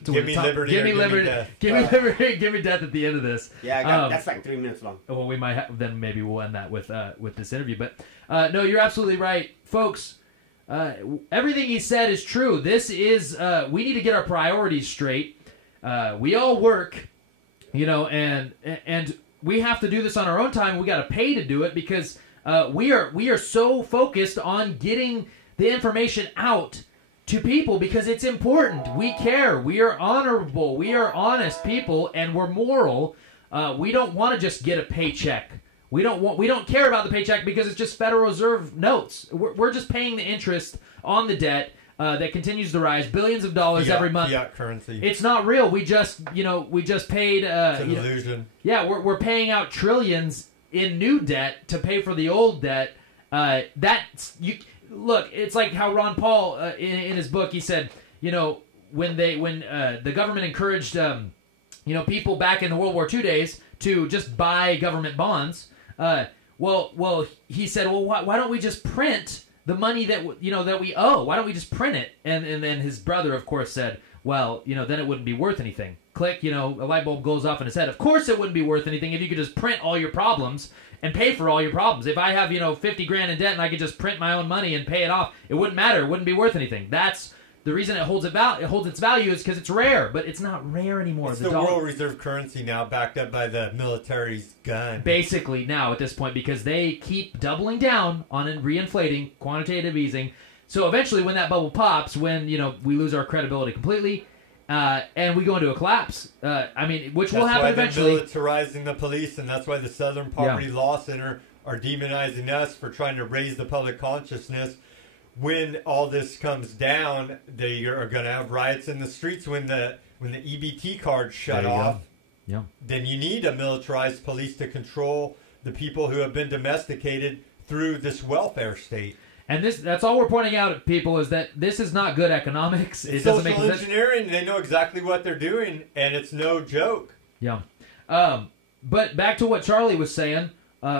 Give me liberty. Give me liberty. Give me liberty. Give me death at the end of this. Yeah, that's like 3 minutes long. Well, we might then maybe we'll end that with this interview. But no, you're absolutely right, folks. Everything he said is true. This is we need to get our priorities straight. We all work, and we have to do this on our own time. We got to pay to do it because we are so focused on getting the information out to people because it's important. We care. We are honorable. We are honest people, and we're moral. We don't want to just get a paycheck. We don't care about the paycheck because it's just Federal Reserve notes. We're just paying the interest on the debt that continues to rise, billions of dollars every month. Fiat currency. It's not real. We just paid. It's an illusion. We're paying out trillions in new debt to pay for the old debt. Look, it's like how Ron Paul in his book he said, when the government encouraged people back in the World War II days to just buy government bonds. Well, he said, why don't we just print the money that that we owe? Why don't we just print it? And then his brother, of course, said, well, then it wouldn't be worth anything. Click, a light bulb goes off in his head. Of course, it wouldn't be worth anything if you could just print all your problems and pay for all your problems. If I have 50 grand in debt and I could just print my own money and pay it off, it wouldn't matter. It wouldn't be worth anything. That's the reason it holds its value is because it's rare, but it's not rare anymore. It's the world reserve currency now, backed up by the military's gun. Basically now at this point, because they keep doubling down on reinflating, quantitative easing. So eventually, when that bubble pops, when we lose our credibility completely, and we go into a collapse, which will happen eventually. That's why they're militarizing the police, and that's why the Southern Poverty Law Center are demonizing us for trying to raise the public consciousness. When all this comes down, they are going to have riots in the streets when the EBT cards shut off. Then you need a militarized police to control the people who have been domesticated through this welfare state. And that's all we're pointing out at people is that this is not good economics. It doesn't make sense. Engineering, they know exactly what they're doing, and it's no joke. Yeah. But back to what Charlie was saying,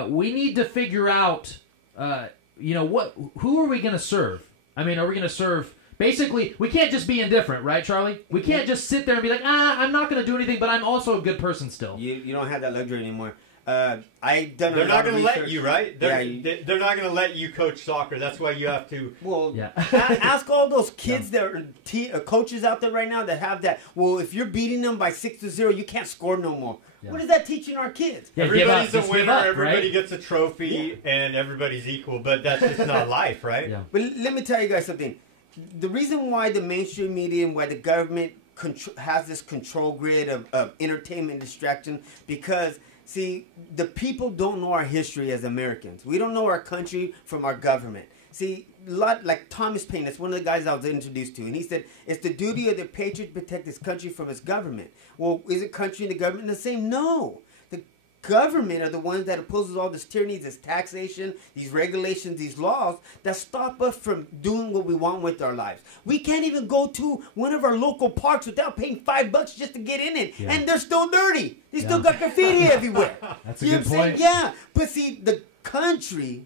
we need to figure out, who are we going to serve? I mean, are we going to serve... Basically, we can't just be indifferent, right, Charlie? We can't just sit there and be like, I'm not going to do anything, but I'm also a good person still. You don't have that luxury anymore. They're not going to let you, right? They're not going to let you coach soccer. That's why you have to. Well, ask all those kids that are coaches out there right now that have that. Well, if you're beating them by 6-0, you can't score no more. Yeah. What is that teaching our kids? Yeah, everybody's a winner. Everybody gets a trophy, and everybody's equal. But that's just not life, right? Yeah. But let me tell you guys something. The reason why the mainstream media and why the government has this control grid of entertainment distraction, because, see, the people don't know our history as Americans. We don't know our country from our government. See, like Thomas Paine, that's one of the guys I was introduced to, and he said, it's the duty of the patriot to protect his country from his government. Well, is it country and the government the same? No. Government are the ones that opposes all this tyranny, this taxation, these regulations, these laws that stop us from doing what we want with our lives. We can't even go to one of our local parks without paying $5 just to get in it, and they're still dirty. They still got graffiti everywhere. That's a good point. Yeah, but see, the country,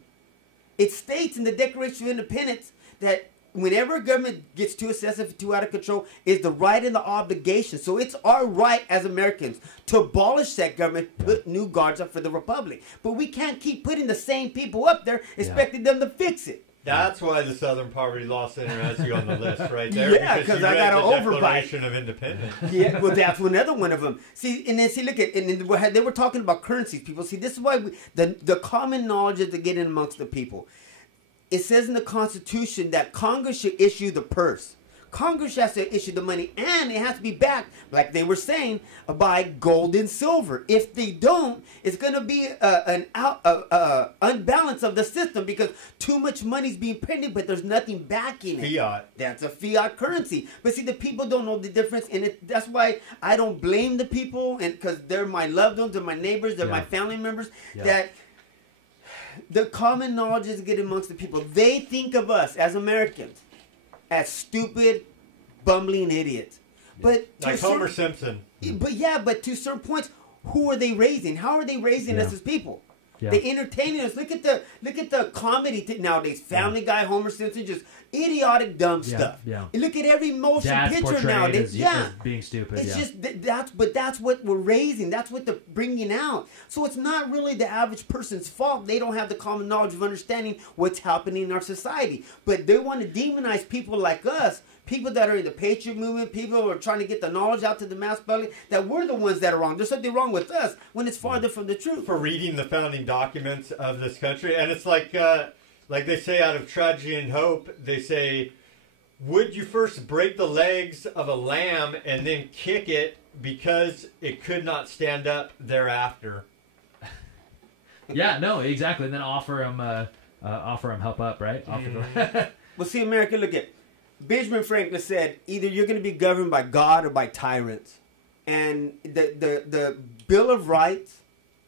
it states in the Declaration of Independence that whenever government gets too excessive, too out of control, is the right and the obligation. So it's our right as Americans to abolish that government, put new guards up for the republic. But we can't keep putting the same people up there, expecting them to fix it. That's why the Southern Poverty Law Center has you on the list right there. Yeah, because I got an overbite. Declaration of Independence. Yeah, well, that's another one of them. See, and then look at, and they were talking about currencies, people. See, this is why the common knowledge is to get in amongst the people. It says in the Constitution that Congress should issue the purse. Congress has to issue the money, and it has to be backed, like they were saying, by gold and silver. If they don't, it's going to be an unbalance of the system because too much money is being printed, but there's nothing backing it. Fiat. That's a fiat currency. But see, the people don't know the difference, and that's why I don't blame the people, and because they're my loved ones, they're my neighbors, they're my family members, that... The common knowledge is get amongst the people. They think of us as Americans as stupid, bumbling idiots. But like Homer Simpson. But to certain points, who are they raising? How are they raising us as people? Yeah. They entertaining us. Look at the comedy nowadays. Family Guy, Homer Simpson, just idiotic, dumb stuff. Yeah. And look at every motion picture nowadays. As being stupid. It's just that's what we're raising. That's what they're bringing out. So it's not really the average person's fault. They don't have the common knowledge of understanding what's happening in our society. But they want to demonize people like us. People that are in the patriot movement, people who are trying to get the knowledge out to the mass public, that we're the ones that are wrong. There's something wrong with us when it's farther from the truth. For reading the founding documents of this country, and it's like they say out of Tragedy and Hope, they say, would you first break the legs of a lamb and then kick it because it could not stand up thereafter? Yeah, no, exactly. And then offer him help up, right? Well, see, America, look at Benjamin Franklin said, either you're going to be governed by God or by tyrants. And the Bill of Rights,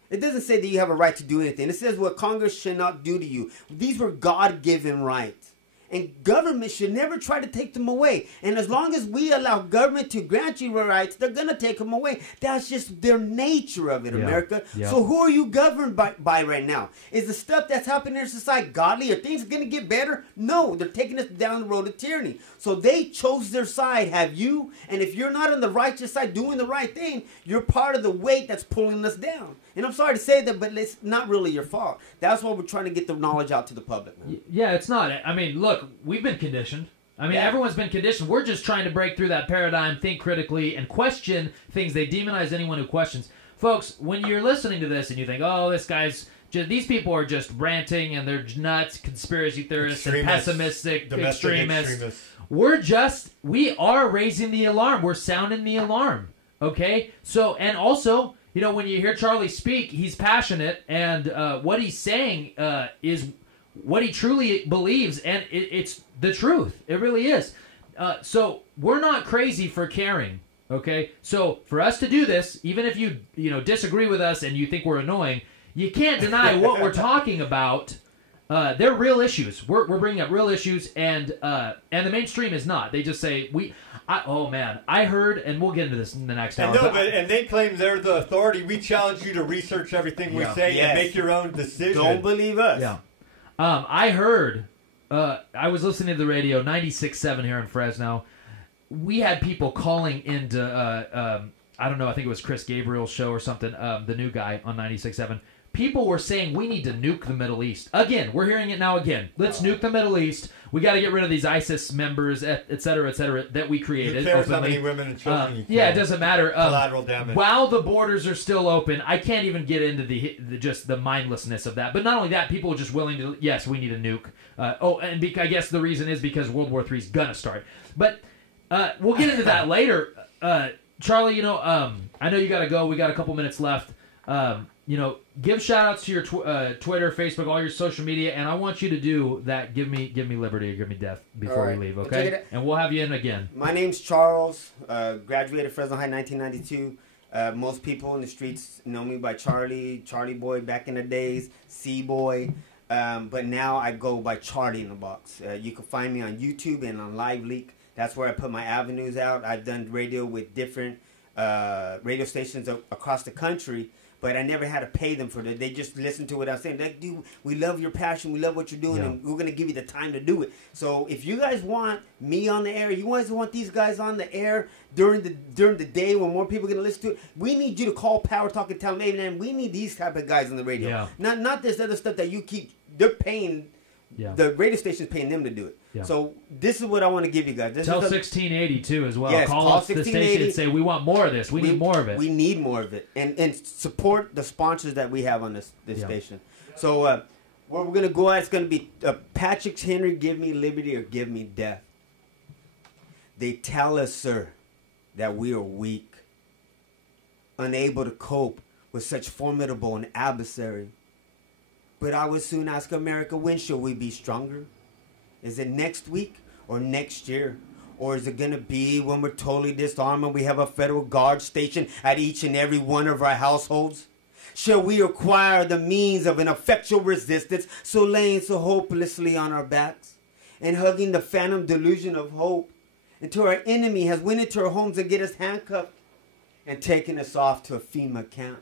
it doesn't say that you have a right to do anything. It says what Congress should not do to you. These were God-given rights. And government should never try to take them away. And as long as we allow government to grant you rights, they're going to take them away. That's just their nature of it, America. Yeah. So who are you governed by right now? Is the stuff that's happening in our society godly? Are things going to get better? No, they're taking us down the road of tyranny. So they chose their side, have you? And if you're not on the righteous side doing the right thing, you're part of the weight that's pulling us down. And I'm sorry to say that, but it's not really your fault. That's why we're trying to get the knowledge out to the public, man. Yeah, it's not. I mean, look, we've been conditioned. I mean, everyone's been conditioned. We're just trying to break through that paradigm, think critically, and question things. They demonize anyone who questions. Folks, when you're listening to this and you think, oh, these people are just ranting and they're nuts, conspiracy theorists, and pessimistic extremists. We are raising the alarm. We're sounding the alarm. Okay? So, and also, you know, when you hear Charlie speak, he's passionate, and what he's saying is what he truly believes, and it's the truth. It really is. So we're not crazy for caring, okay? So for us to do this, even if you disagree with us and you think we're annoying, you can't deny what we're talking about they're real issues. We're bringing up real issues, and the mainstream is not. They just say oh man, I heard, and we'll get into this in the next hour. And they claim they're the authority. We challenge you to research everything we say and make your own decision. Don't believe us. Yeah. I heard. I was listening to the radio, 96.7 here in Fresno. We had people calling into. I don't know. I think it was Chris Gabriel's show or something. The new guy on 96.7. People were saying we need to nuke the Middle East. Again, we're hearing it now again. Let's nuke the Middle East. We got to get rid of these ISIS members, et cetera, that we created. Who cares how many women and children you kill? Yeah, it doesn't matter. Collateral damage. While the borders are still open, I can't even get into just the mindlessness of that. But not only that, people are just willing to, yes, we need a nuke. I guess the reason is because World War III is going to start. But we'll get into that later. Charlie, I know you got to go. We got a couple minutes left. Give shout-outs to your Twitter, Facebook, all your social media, and I want you to do that. Give me liberty or give me death before we leave, okay? And we'll have you in again. My name's Charles. Graduated Fresno High 1992. Most people in the streets know me by Charlie Boy back in the days, C-Boy. But now I go by Charlie in the Box. You can find me on YouTube and on Live Leak. That's where I put my avenues out. I've done radio with different radio stations across the country. But I never had to pay them for that. They just listened to what I was saying. Like, dude, we love your passion. We love what you're doing, and we're going to give you the time to do it. So if you guys want me on the air, you guys want these guys on the air during the day when more people are going to listen to it, we need you to call Power Talk and tell them, hey, man, we need these type of guys on the radio. Yeah. Not this other stuff that you keep, they're paying, the radio station's paying them to do it. Yeah. So this is what I want to give you guys. Tell 1680 too as well. Yes, call up the station and say we want more of this. We need more of it. We need more of it, and support the sponsors that we have on this station. So what we're gonna go at is gonna be Patrick Henry, give me liberty or give me death. They tell us, sir, that we are weak, unable to cope with such formidable an adversary. But I would soon ask America, when shall we be stronger? Is it next week or next year? Or is it going to be when we're totally disarmed and we have a federal guard station at each and every one of our households? Shall we acquire the means of an effectual resistance, so laying so hopelessly on our backs and hugging the phantom delusion of hope until our enemy has went into our homes and get us handcuffed and taken us off to a FEMA camp?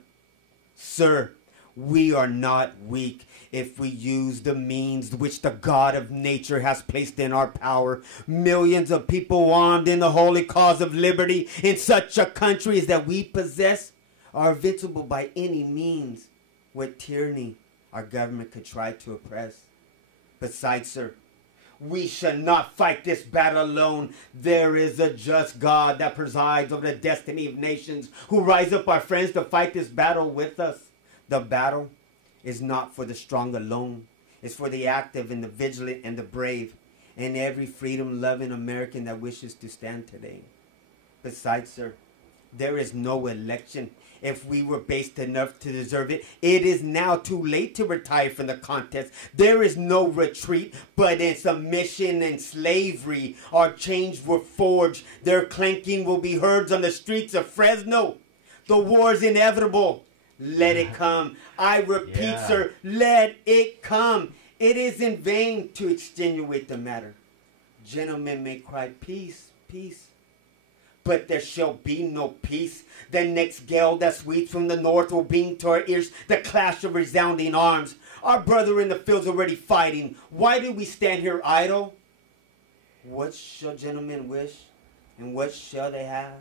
Sir, we are not weak if we use the means which the God of nature has placed in our power. Millions of people armed in the holy cause of liberty in such a country as that we possess are invincible by any means what tyranny our government could try to oppress. Besides, sir, we should not fight this battle alone. There is a just God that presides over the destiny of nations who rise up, our friends, to fight this battle with us. The battle is not for the strong alone. It's for the active and the vigilant and the brave and every freedom-loving American that wishes to stand today. Besides, sir, there is no election. If we were based enough to deserve it, it is now too late to retire from the contest. There is no retreat, but in submission and slavery, our chains were forged. Their clanking will be heard on the streets of Fresno. The war is inevitable. Let it come. I repeat, sir, let it come. It is in vain to extenuate the matter. Gentlemen may cry, peace, peace. But there shall be no peace. The next gale that sweeps from the north will bring to our ears the clash of resounding arms. Our brother in the field's already fighting. Why do we stand here idle? What shall gentlemen wish? And what shall they have?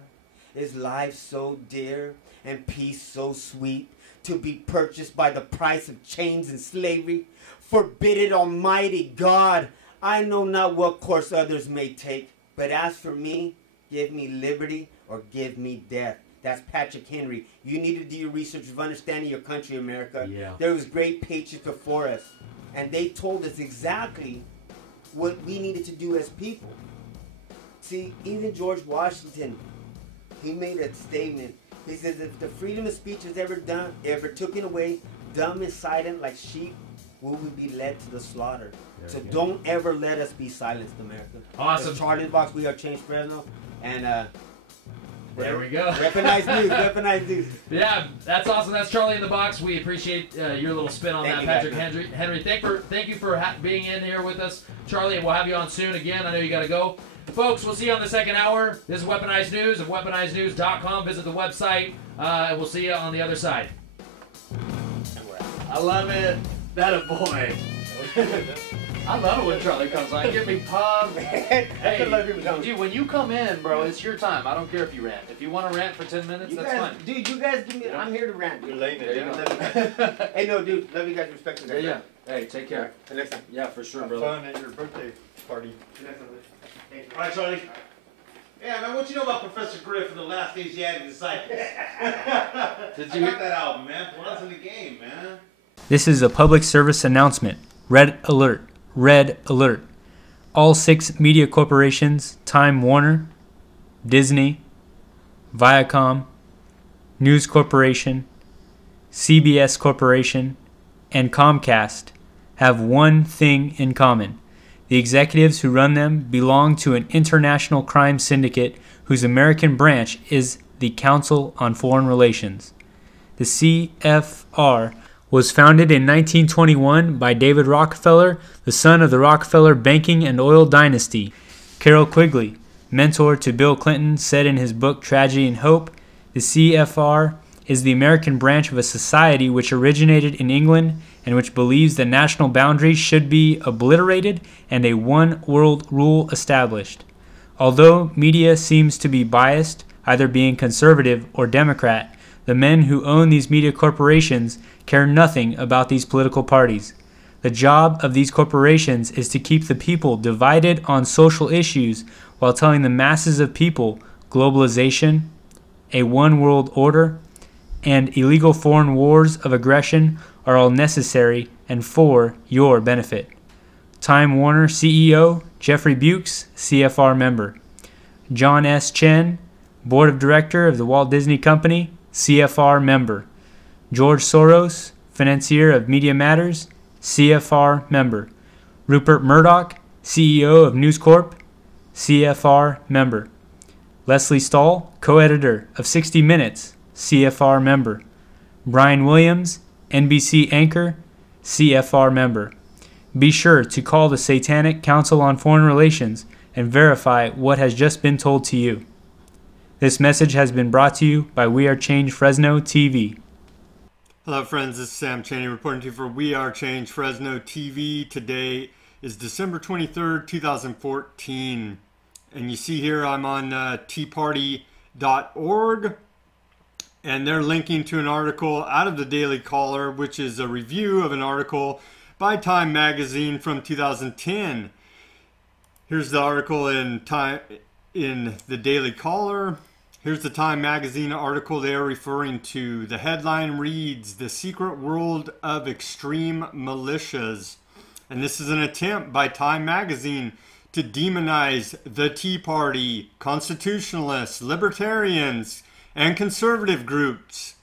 Is life so dear and peace so sweet to be purchased by the price of chains and slavery? Forbid it, Almighty God. I know not what course others may take, but as for me, give me liberty or give me death. That's Patrick Henry. You need to do your research of understanding your country, America. Yeah. There was great patriots before us, and they told us exactly what we needed to do as people. See, even George Washington, he made a statement. He says, if the freedom of speech is ever taken away, dumb and silent like sheep, we will be led to the slaughter. So don't ever let us be silenced, America. Awesome. Charlie Box, we are Change Fresno. And There we go. Weaponized news. Weaponized news. Yeah, that's awesome. That's Charlie in the Box. We appreciate your little spin on that, Patrick Henry. Thank you for being in here with us, Charlie. And we'll have you on soon again. I know you got to go. Folks, we'll see you on the second hour. This is Weaponized News of weaponizednews.com. Visit the website, and we'll see you on the other side. I love it. That a boy. I love it when Charlie comes on. Give me pub. Hey, dude, when you come in, bro, it's your time. I don't care if you rant. If you want to rant for 10 minutes, that's fine. Dude, you guys give me. I'm here to rant. You're laying it down. Hey, no, dude. Love you guys. Respect you guys. Yeah. Hey, take care. Till next time. Yeah, for sure, brother. Fun at your birthday party. All right, Charlie. Yeah, man, what you know about Professor Griff and the Last Asiatic Disciples? Did I got that album, man. Once in the game, man. This is a public service announcement. Red alert. Red alert. All 6 media corporations, Time Warner, Disney, Viacom, News Corporation, CBS Corporation, and Comcast have one thing in common. The executives who run them belong to an international crime syndicate whose American branch is the Council on Foreign Relations. The CFR was founded in 1921 by David Rockefeller, the son of the Rockefeller banking and oil dynasty. Carroll Quigley, mentor to Bill Clinton, said in his book Tragedy and Hope, the CFR is the American branch of a society which originated in England and which believes that national boundaries should be obliterated and a one-world rule established. Although media seems to be biased, either being conservative or Democrat, the men who own these media corporations care nothing about these political parties. The job of these corporations is to keep the people divided on social issues while telling the masses of people globalization, a one-world order, and illegal foreign wars of aggression are all necessary and for your benefit. Time Warner CEO Jeffrey Bukes, CFR member. John S. Chen, Board of Director of the Walt Disney Company, CFR member. George Soros, financier of Media Matters, CFR member. Rupert Murdoch, CEO of News Corp, CFR member. Leslie Stahl, co-editor of 60 Minutes, CFR member. Brian Williams, NBC anchor, CFR member. Be sure to call the Satanic Council on Foreign Relations and verify what has just been told to you. This message has been brought to you by We Are Change Fresno TV. Hello friends, this is Sam Chaney reporting to you for We Are Change Fresno TV. Today is December 23rd, 2014. And you see here I'm on teaparty.org. And they're linking to an article out of the Daily Caller, which is a review of an article by Time Magazine from 2010. Here's the article in the Daily Caller. Here's the Time Magazine article they are referring to. The headline reads, "The Secret World of Extreme Militias." And this is an attempt by Time Magazine to demonize the Tea Party, constitutionalists, libertarians, and conservative groups.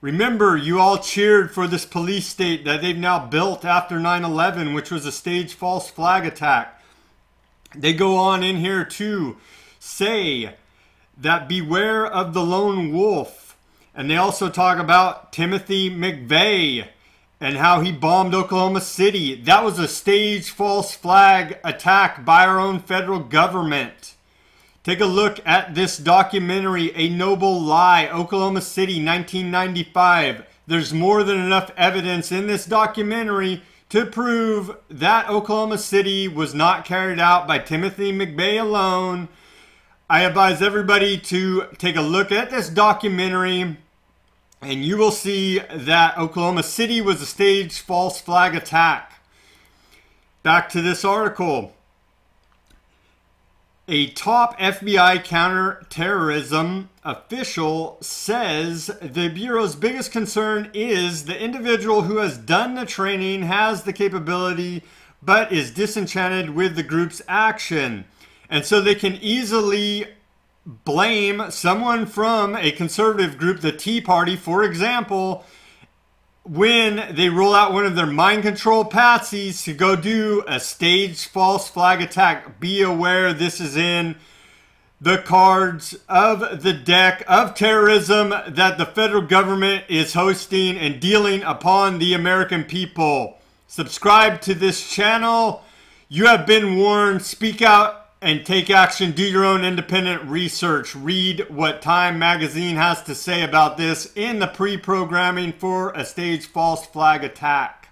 Remember, you all cheered for this police state that they've now built after 9/11, which was a staged false flag attack. They go on in here to say that beware of the lone wolf. And they also talk about Timothy McVeigh and how he bombed Oklahoma City. That was a staged false flag attack by our own federal government. Take a look at this documentary, A Noble Lie, Oklahoma City, 1995. There's more than enough evidence in this documentary to prove that Oklahoma City was not carried out by Timothy McVeigh alone. I advise everybody to take a look at this documentary, and you will see that Oklahoma City was a staged false flag attack. Back to this article. A top FBI counterterrorism official says the Bureau's biggest concern is the individual who has done the training has the capability but is disenchanted with the group's action. And so they can easily blame someone from a conservative group, the Tea Party, for example, when they roll out one of their mind control patsies to go do a staged false flag attack. Be aware this is in the cards of the deck of terrorism that the federal government is hosting and dealing upon the American people. Subscribe to this channel. You have been warned. Speak out and take action. Do your own independent research. Read what Time Magazine has to say about this in the pre-programming for a staged false flag attack.